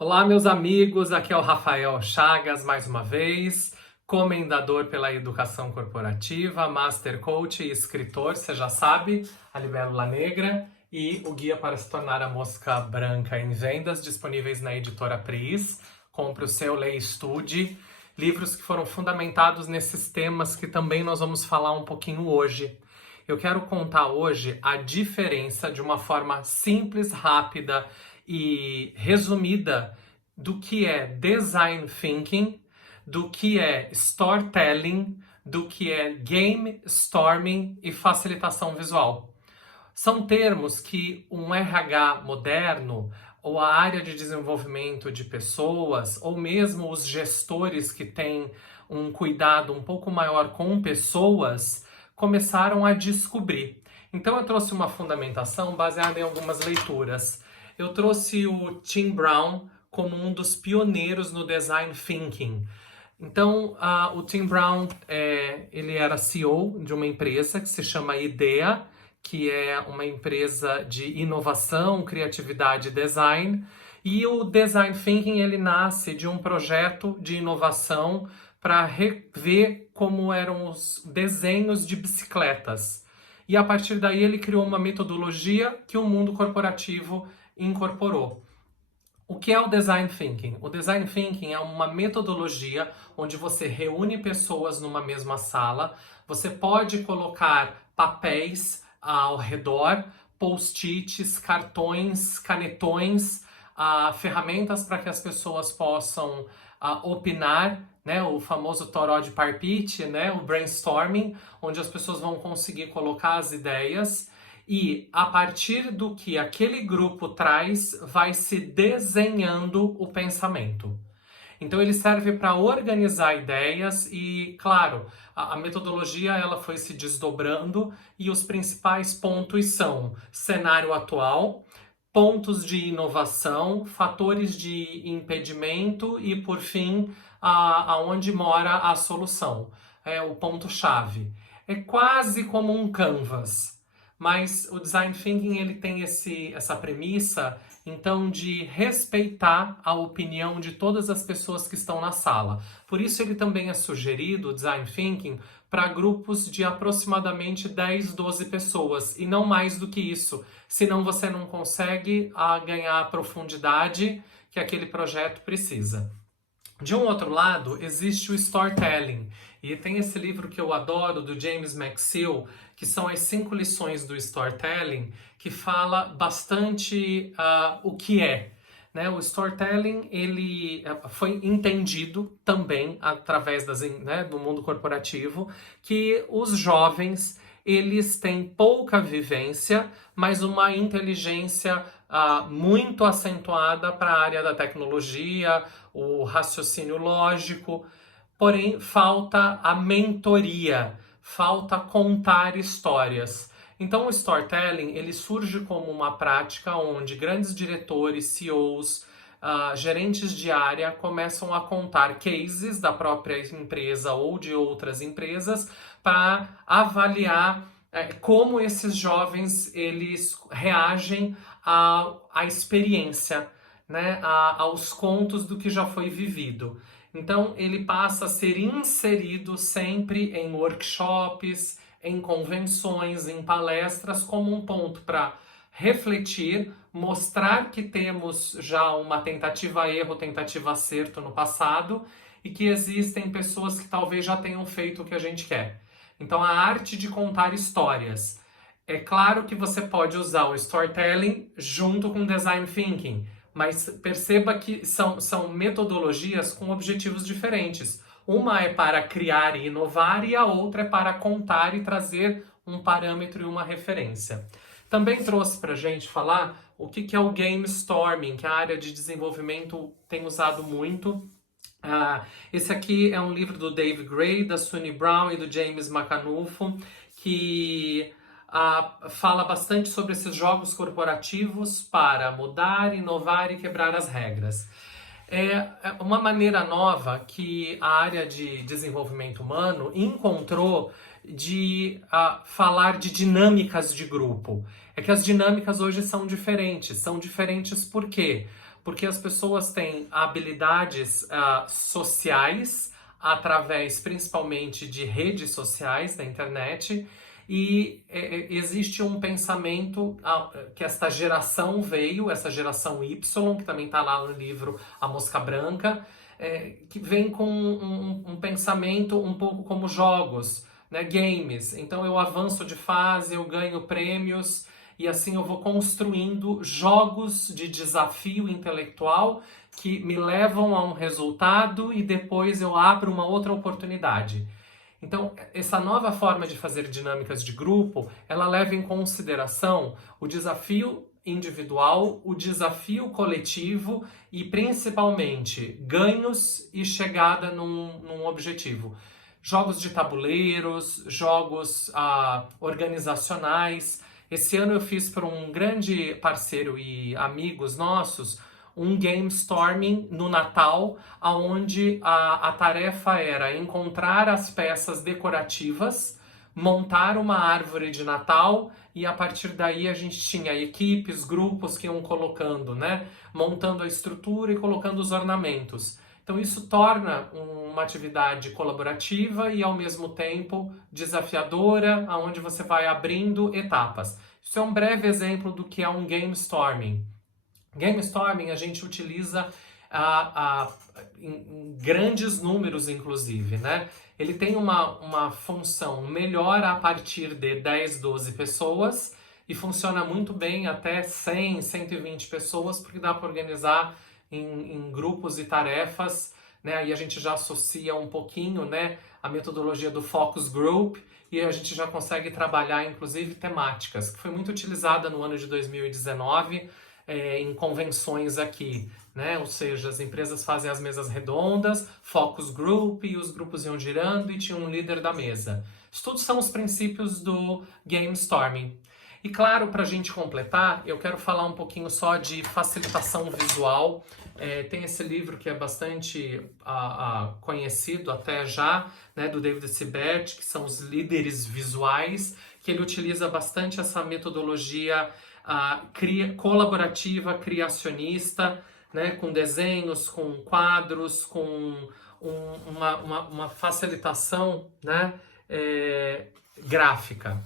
Olá, meus amigos, aqui é o Rafael Chagas, mais uma vez, comendador pela educação corporativa, master coach e escritor, você já sabe, a Libélula Negra, e o Guia para se tornar a Mosca Branca em Vendas, disponíveis na editora Pris. Compre o seu, leia e estude. Livros que foram fundamentados nesses temas que também nós vamos falar um pouquinho hoje. Eu quero contar hoje a diferença de uma forma simples, rápida e resumida do que é design thinking, do que é storytelling, do que é game storming e facilitação visual. São termos que um RH moderno ou a área de desenvolvimento de pessoas, ou mesmo os gestores que têm um cuidado um pouco maior com pessoas, começaram a descobrir. Então eu trouxe uma fundamentação baseada em algumas leituras. Eu trouxe o Tim Brown como um dos pioneiros no design thinking. Então, o Tim Brown, ele era CEO de uma empresa que se chama IDEA, que é uma empresa de inovação, criatividade e design. E o design thinking, ele nasce de um projeto de inovação para rever como eram os desenhos de bicicletas. E a partir daí ele criou uma metodologia que o mundo corporativo incorporou. O que é o design thinking? O design thinking é uma metodologia onde você reúne pessoas numa mesma sala, você pode colocar papéis ao redor, post-its, cartões, canetões, ferramentas para que as pessoas possam opinar, né, o famoso toró de parpite, né, o brainstorming, onde as pessoas vão conseguir colocar as ideias e, a partir do que aquele grupo traz, vai se desenhando o pensamento. Então ele serve para organizar ideias e, claro, a metodologia ela foi se desdobrando e os principais pontos são cenário atual, pontos de inovação, fatores de impedimento e, por fim, aonde mora a solução. É o ponto-chave. É quase como um canvas, mas o design thinking ele tem essa premissa, então, de respeitar a opinião de todas as pessoas que estão na sala. Por isso ele também é sugerido, o design thinking, para grupos de aproximadamente 10, 12 pessoas, e não mais do que isso, senão você não consegue ganhar a profundidade que aquele projeto precisa. De um outro lado, existe o storytelling, e tem esse livro que eu adoro, do James McSeel, que são as 5 lições do storytelling, que fala bastante o que é. Né? O storytelling ele foi entendido também através do mundo corporativo, que os jovens eles têm pouca vivência, mas uma inteligência muito acentuada para a área da tecnologia, o raciocínio lógico, porém falta a mentoria, falta contar histórias. Então o storytelling ele surge como uma prática onde grandes diretores, CEOs, gerentes de área começam a contar cases da própria empresa ou de outras empresas para avaliar como esses jovens eles reagem à experiência, né, aos contos do que já foi vivido. Então ele passa a ser inserido sempre em workshops, em convenções, em palestras, como um ponto para refletir, mostrar que temos já uma tentativa-erro, tentativa-acerto no passado e que existem pessoas que talvez já tenham feito o que a gente quer. Então, a arte de contar histórias. É claro que você pode usar o storytelling junto com design thinking, mas perceba que são metodologias com objetivos diferentes. Uma é para criar e inovar e a outra é para contar e trazer um parâmetro e uma referência. Também trouxe para a gente falar o que é o game storming, que a área de desenvolvimento tem usado muito. Esse aqui é um livro do Dave Gray, da Suni Brown e do James Macanuffo, que fala bastante sobre esses jogos corporativos para mudar, inovar e quebrar as regras. É uma maneira nova que a área de desenvolvimento humano encontrou de falar de dinâmicas de grupo. É que as dinâmicas hoje são diferentes. São diferentes por quê? porque as pessoas têm habilidades sociais, através principalmente de redes sociais da internet, e existe um pensamento que esta geração veio, essa geração Y, que também está lá no livro A Mosca Branca, que vem com um pensamento um pouco como jogos, né, games. Então eu avanço de fase, eu ganho prêmios, e assim eu vou construindo jogos de desafio intelectual que me levam a um resultado e depois eu abro uma outra oportunidade. Então, essa nova forma de fazer dinâmicas de grupo, ela leva em consideração o desafio individual, o desafio coletivo e, principalmente, ganhos e chegada num objetivo. Jogos de tabuleiros, jogos organizacionais. Esse ano eu fiz para um grande parceiro e amigos nossos um game storming no Natal, onde a tarefa era encontrar as peças decorativas, montar uma árvore de Natal, e a partir daí a gente tinha equipes, grupos que iam colocando, né, montando a estrutura e colocando os ornamentos. Então isso torna uma atividade colaborativa e ao mesmo tempo desafiadora, onde você vai abrindo etapas. Isso é um breve exemplo do que é um game storming. Game storming a gente utiliza em grandes números, inclusive, né? Ele tem uma função melhor a partir de 10, 12 pessoas e funciona muito bem até 100, 120 pessoas, porque dá para organizar em grupos e tarefas, né? Aí a gente já associa um pouquinho, né, a metodologia do focus group, e a gente já consegue trabalhar, inclusive, temáticas, que foi muito utilizada no ano de 2019, em convenções aqui, né? Ou seja, as empresas fazem as mesas redondas, focus group, e os grupos iam girando e tinha um líder da mesa. Isso tudo são os princípios do game storming. E claro, para a gente completar, eu quero falar um pouquinho só de facilitação visual. Tem esse livro que é bastante conhecido até já, né, do David Sibert, que são os líderes visuais, que ele utiliza bastante essa metodologia colaborativa, criacionista, né, com desenhos, com quadros, com uma facilitação, né, gráfica.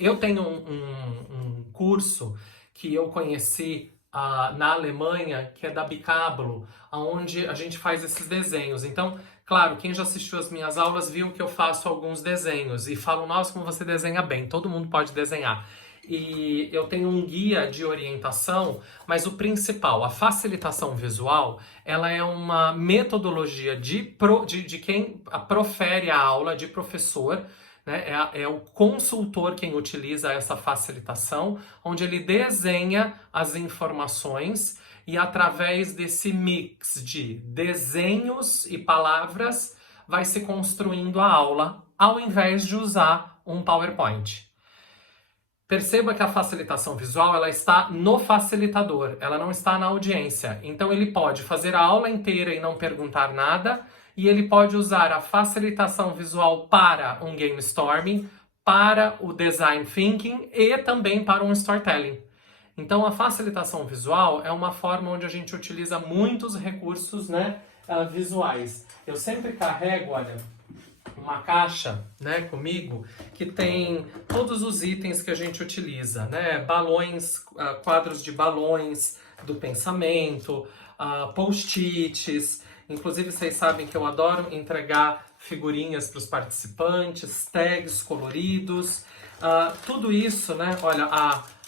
Eu tenho um curso que eu conheci na Alemanha, que é da Bicablo, onde a gente faz esses desenhos. Então, claro, quem já assistiu às minhas aulas viu que eu faço alguns desenhos e falam, nossa, como você desenha bem, todo mundo pode desenhar. E eu tenho um guia de orientação, mas o principal, a facilitação visual, ela é uma metodologia de quem profere a aula, de professor, né? É o consultor quem utiliza essa facilitação, onde ele desenha as informações e através desse mix de desenhos e palavras vai se construindo a aula, ao invés de usar um PowerPoint. Perceba que a facilitação visual ela está no facilitador, ela não está na audiência. Então ele pode fazer a aula inteira e não perguntar nada, e ele pode usar a facilitação visual para um game storming, para o design thinking e também para um storytelling. Então a facilitação visual é uma forma onde a gente utiliza muitos recursos, né, visuais. Eu sempre carrego, olha, uma caixa, né, comigo, que tem todos os itens que a gente utiliza, né, balões, quadros de balões do pensamento, post-its. Inclusive, vocês sabem que eu adoro entregar figurinhas para os participantes, tags coloridos, tudo isso, né, olha,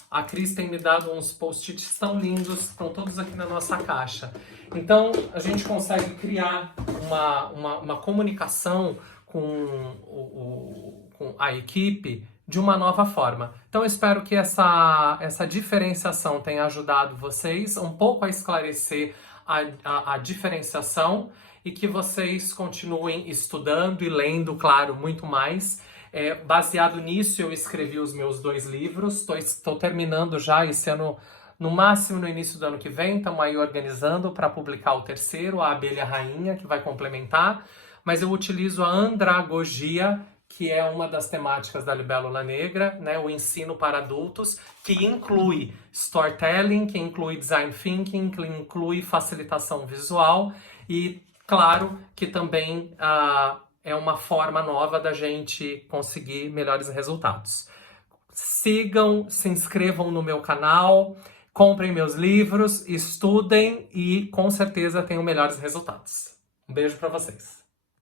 a Cris tem me dado uns post-its tão lindos, estão todos aqui na nossa caixa. Então, a gente consegue criar uma comunicação com a equipe de uma nova forma. Então, eu espero que essa diferenciação tenha ajudado vocês um pouco a esclarecer a diferenciação e que vocês continuem estudando e lendo, claro, muito mais. Baseado nisso, eu escrevi os meus 2 livros. Estou terminando já esse ano, no máximo no início do ano que vem. Estamos aí organizando para publicar o 3º, A Abelha Rainha, que vai complementar. Mas eu utilizo a andragogia, que é uma das temáticas da Libélula Negra, né? O ensino para adultos, que inclui storytelling, que inclui design thinking, que inclui facilitação visual e, claro, que também é uma forma nova da gente conseguir melhores resultados. Sigam, se inscrevam no meu canal, comprem meus livros, estudem e com certeza tenham melhores resultados. Um beijo para vocês.